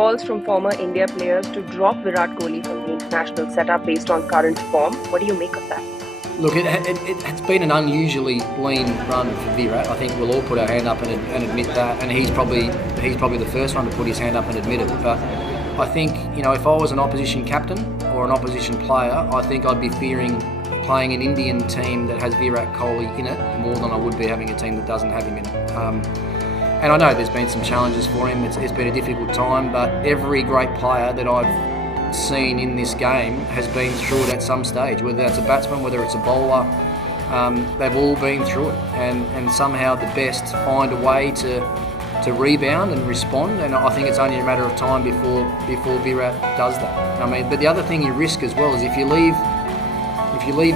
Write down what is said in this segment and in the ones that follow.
calls from former India players to drop Virat Kohli from the international setup based on current form. What do you make of that? Look, it's been an unusually lean run for Virat. I think we'll all put our hand up and admit that, and he's probably the first one to put his hand up and admit it. But I think, if I was an opposition captain or an opposition player, I think I'd be fearing playing an Indian team that has Virat Kohli in it more than I would be having a team that doesn't have him in it. And I know there's been some challenges for him. It's been a difficult time, but every great player that I've seen in this game has been through it at some stage, whether that's a batsman, whether it's a bowler. They've all been through it, and somehow the best find a way to rebound and respond, and I think it's only a matter of time before Virat does that. But the other thing you risk as well is if you leave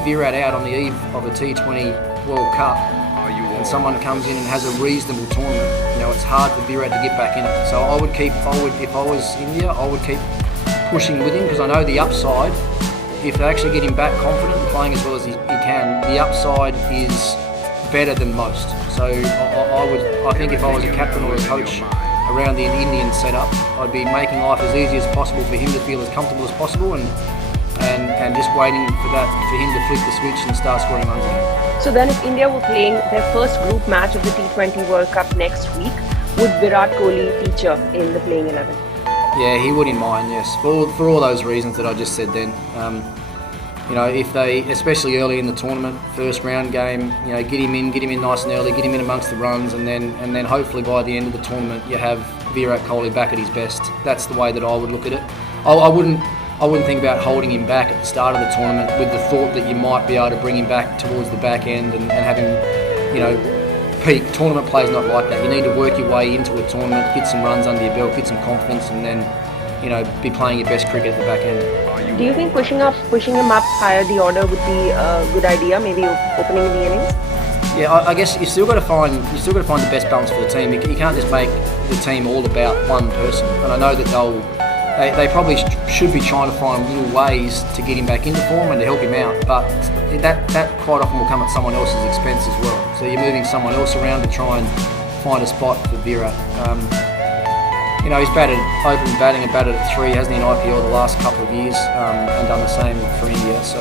Virat out on the eve of a T20 World Cup and someone comes in and has a reasonable tournament, it's hard for Virat to get back in it. So if I was India, I would keep pushing with him, because I know the upside, if they actually get him back confident and playing as well as he can, the upside is better than most. So I think if I was a captain or a coach around the Indian setup, I'd be making life as easy as possible for him to feel as comfortable as possible, and just waiting for him to flick the switch and start scoring runs again. So then, if India were playing their first group match of the T20 World Cup next week, would Virat Kohli feature in the playing 11? Yeah, he would in mine, yes. For all those reasons that I just said then. If they, especially early in the tournament, first round game, get him in nice and early, get him in amongst the runs, and then hopefully by the end of the tournament you have Virat Kohli back at his best. That's the way that I would look at it. I wouldn't think about holding him back at the start of the tournament with the thought that you might be able to bring him back towards the back end and have him, peak. Tournament play's not like that. You need to work your way into a tournament, get some runs under your belt, get some confidence, and then, be playing your best cricket at the back end. Do you think pushing him up higher the order would be a good idea? Maybe opening the innings? Yeah, I guess you still got to find the best balance for the team. You can't just make the team all about one person. And I know that they probably should be trying to find little ways to get him back into form and to help him out, but that quite often will come at someone else's expense as well. So you're moving someone else around to try and find a spot for Virat. He's opened batting and batted at 3, hasn't he, in IPL the last couple of years, and done the same for India. So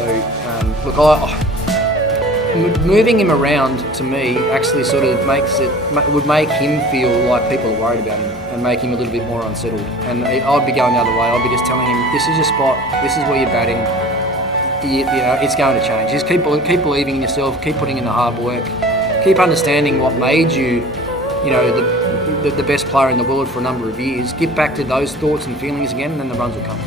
moving him around, to me, actually sort of would make him feel like people are worried about him and make him a little bit more unsettled. And I'd be going the other way. I'd be just telling him, this is your spot, this is where you're batting. It's going to change. Just keep believing in yourself, keep putting in the hard work, keep understanding what made you, the best player in the world for a number of years. Get back to those thoughts and feelings again, and then the runs will come.